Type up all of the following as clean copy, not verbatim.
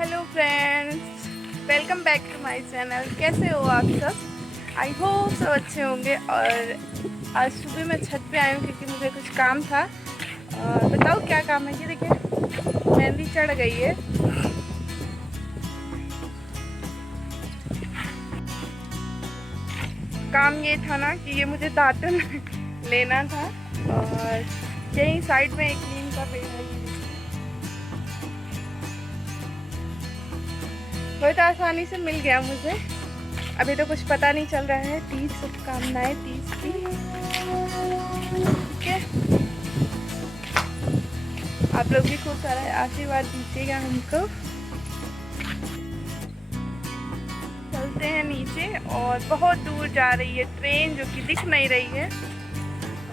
Hello friends, welcome back to my channel. कैसे हो आप सब? आई होप सब अच्छे होंगे। और आज सुबह मैं छत पे आई हूँ क्योंकि मुझे कुछ काम था। और बताओ क्या काम है? ये देखिए मेहंदी चढ़ गई है। काम ये था ना कि ये मुझे दातुन लेना था और यहीं साइड में एक नीम का पेड़ है, बहुत आसानी से मिल गया मुझे। अभी तो कुछ पता नहीं चल रहा है। तीज शुभकामनाएं तीज की। ठीक है, आप लोग भी खूब सारा आशीर्वाद दीजिएगा हमको। चलते हैं नीचे और बहुत दूर जा रही है ट्रेन जो कि दिख नहीं रही है।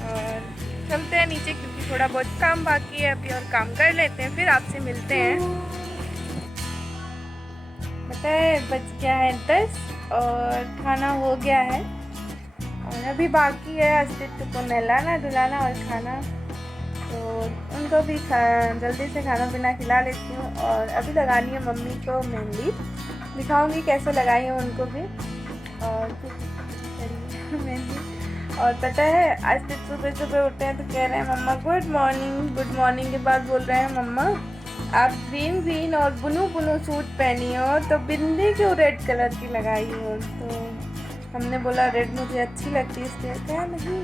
और चलते हैं नीचे क्योंकि थोड़ा बहुत काम बाकी है अभी, और काम कर लेते हैं फिर आपसे मिलते हैं। पता है बज गया है 10 और खाना हो गया है और अभी बाकी है अस्तित्व को नहलाना धुलाना और खाना। तो उनको भी जल्दी से खाना पीना खिला लेती हूँ। और अभी लगानी है मम्मी को मेहंदी, दिखाऊंगी कैसे लगाई है उनको भी। और फिर मेहंदी। और पता है आज सुबह सुबह उठे हैं तो कह रहे हैं मम्मा गुड मॉर्निंग। गुड मॉर्निंग के बाद बोल रहे हैं मम्मा आप ग्रीन ग्रीन और ब्लू ब्लू सूट पहनी हो तो बिंदी क्यों रेड कलर की लगाई हो? तो हमने बोला रेड मुझे अच्छी लगती है इसलिए। क्या नहीं,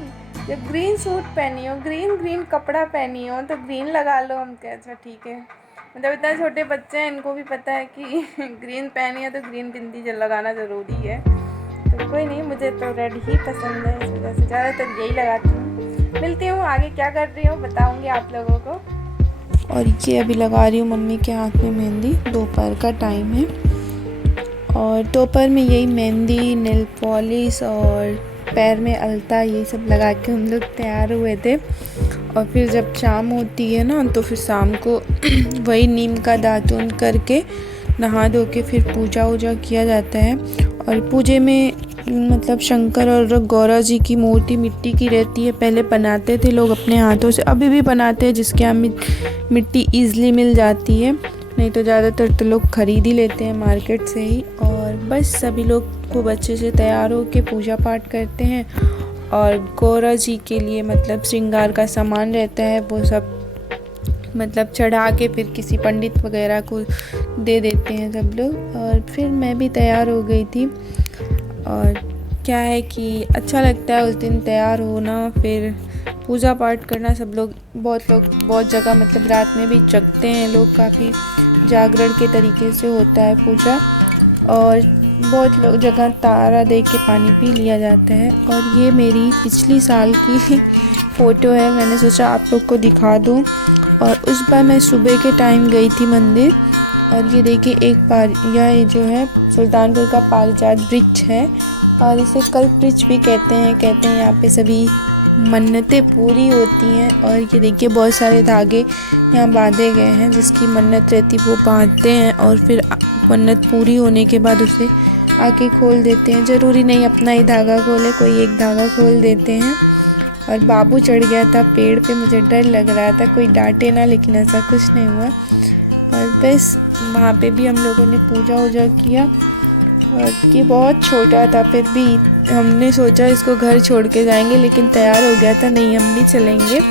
जब ग्रीन सूट पहनी हो, ग्रीन ग्रीन कपड़ा पहनी हो तो ग्रीन लगा लो। हम कह अच्छा ठीक है। मतलब इतना छोटे बच्चे हैं, इनको भी पता है कि ग्रीन पहनी है तो ग्रीन बिंदी लगाना ज़रूरी है। तो कोई नहीं, मुझे तो रेड ही पसंद है, इस वजह से ज़्यादातर यही लगाती हूँ। मिलती हूँ आगे क्या कर रही हूँ बताऊँगी आप लोगों को। और ये अभी लगा रही हूँ मम्मी के हाथ में मेहंदी। दोपहर का टाइम है और दोपहर में यही मेहंदी, नेल पॉलिश और पैर में अलता ये सब लगा के हम लोग तैयार हुए थे। और फिर जब शाम होती है ना तो फिर शाम को वही नीम का दातुन करके नहा धो के फिर पूजा वूजा किया जाता है। और पूजे में मतलब शंकर और गौरा जी की मूर्ति मिट्टी की रहती है। पहले बनाते थे लोग अपने हाथों से, अभी भी बनाते हैं, जिसके यहाँ मिट्टी ईज़िली मिल जाती है। नहीं तो ज़्यादातर तो लोग ख़रीद ही लेते हैं मार्केट से ही। और बस सभी लोग खूब अच्छे से तैयार होकर पूजा पाठ करते हैं। और गौरा जी के लिए मतलब श्रृंगार का सामान रहता है वो सब मतलब चढ़ा के फिर किसी पंडित वगैरह को दे देते हैं सब लोग। और फिर मैं भी तैयार हो गई थी। और क्या है कि अच्छा लगता है उस दिन तैयार होना, फिर पूजा पाठ करना। सब लोग बहुत जगह मतलब रात में भी जगते हैं लोग, काफ़ी जागरण के तरीके से होता है पूजा। और बहुत लोग जगह तारा देख के पानी पी लिया जाता है। और ये मेरी पिछली साल की फ़ोटो है, मैंने सोचा आप लोग को दिखा दूँ। और उस बार मैं सुबह के टाइम गई थी मंदिर। और ये देखिए यह जो है सुल्तानपुर का पारिजात वृक्ष है और इसे कल्प वृक्ष भी कहते हैं। यहाँ पे सभी मन्नतें पूरी होती हैं। और ये देखिए बहुत सारे धागे यहाँ बांधे गए हैं, जिसकी मन्नत रहती वो बांधते हैं और फिर मन्नत पूरी होने के बाद उसे आके खोल देते हैं। ज़रूरी नहीं अपना ही धागा खोले, कोई एक धागा खोल देते हैं। और बाबू चढ़ गया था पेड़ पे, मुझे डर लग रहा था कोई डांटे ना, लेकिन ऐसा कुछ नहीं हुआ। और बस वहाँ पे भी हम लोगों ने पूजा वूजा किया। और ये बहुत छोटा था, फिर भी हमने सोचा इसको घर छोड़ के जाएंगे, लेकिन तैयार हो गया था नहीं हम भी चलेंगे,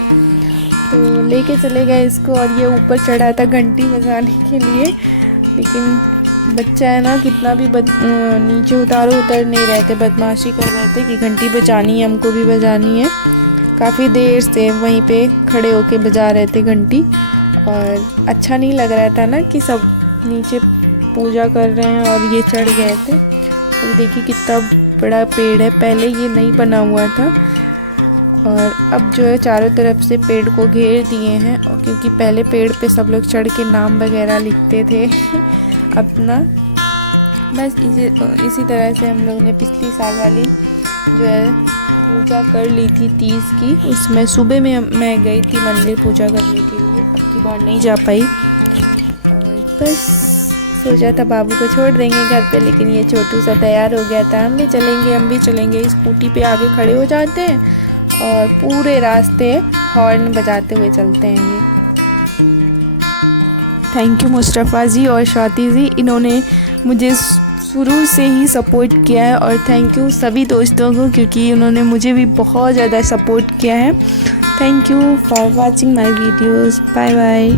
तो लेके चले गए इसको। और ये ऊपर चढ़ा था घंटी बजाने के लिए, लेकिन बच्चा है ना, कितना भी नीचे उतारो उतर नहीं रहे थे, बदमाशी कर रहे थे कि घंटी बजानी है, हमको भी बजानी है। काफ़ी देर से वहीं पे खड़े होके बजा रहे थे घंटी। और अच्छा नहीं लग रहा था ना कि सब नीचे पूजा कर रहे हैं और ये चढ़ गए थे। और देखिए कितना बड़ा पेड़ है, पहले ये नहीं बना हुआ था और अब जो है चारों तरफ से पेड़ को घेर दिए हैं। और क्योंकि पहले पेड़ पे सब लोग चढ़ के नाम वगैरह लिखते थे अपना। बस इसी तरह से हम लोग ने पिछली साल वाली जो है पूजा कर ली थी तीज की। उसमें सुबह में मैं गई थी मंदिर पूजा करने के लिए, अब की बार नहीं जा पाई। और बस सोचा था बाबू को छोड़ देंगे घर पे, लेकिन ये छोटू सा तैयार हो गया था, हम भी चलेंगे। स्कूटी पे आगे खड़े हो जाते हैं और पूरे रास्ते हॉर्न बजाते हुए चलते हैं ये। थैंक यू मुस्तफ़ा जी और स्वाति जी, इन्होंने मुझे शुरू से ही सपोर्ट किया है। और थैंक यू सभी दोस्तों को, क्योंकि उन्होंने मुझे भी बहुत ज़्यादा सपोर्ट किया है। Thank you for watching my videos. Bye bye.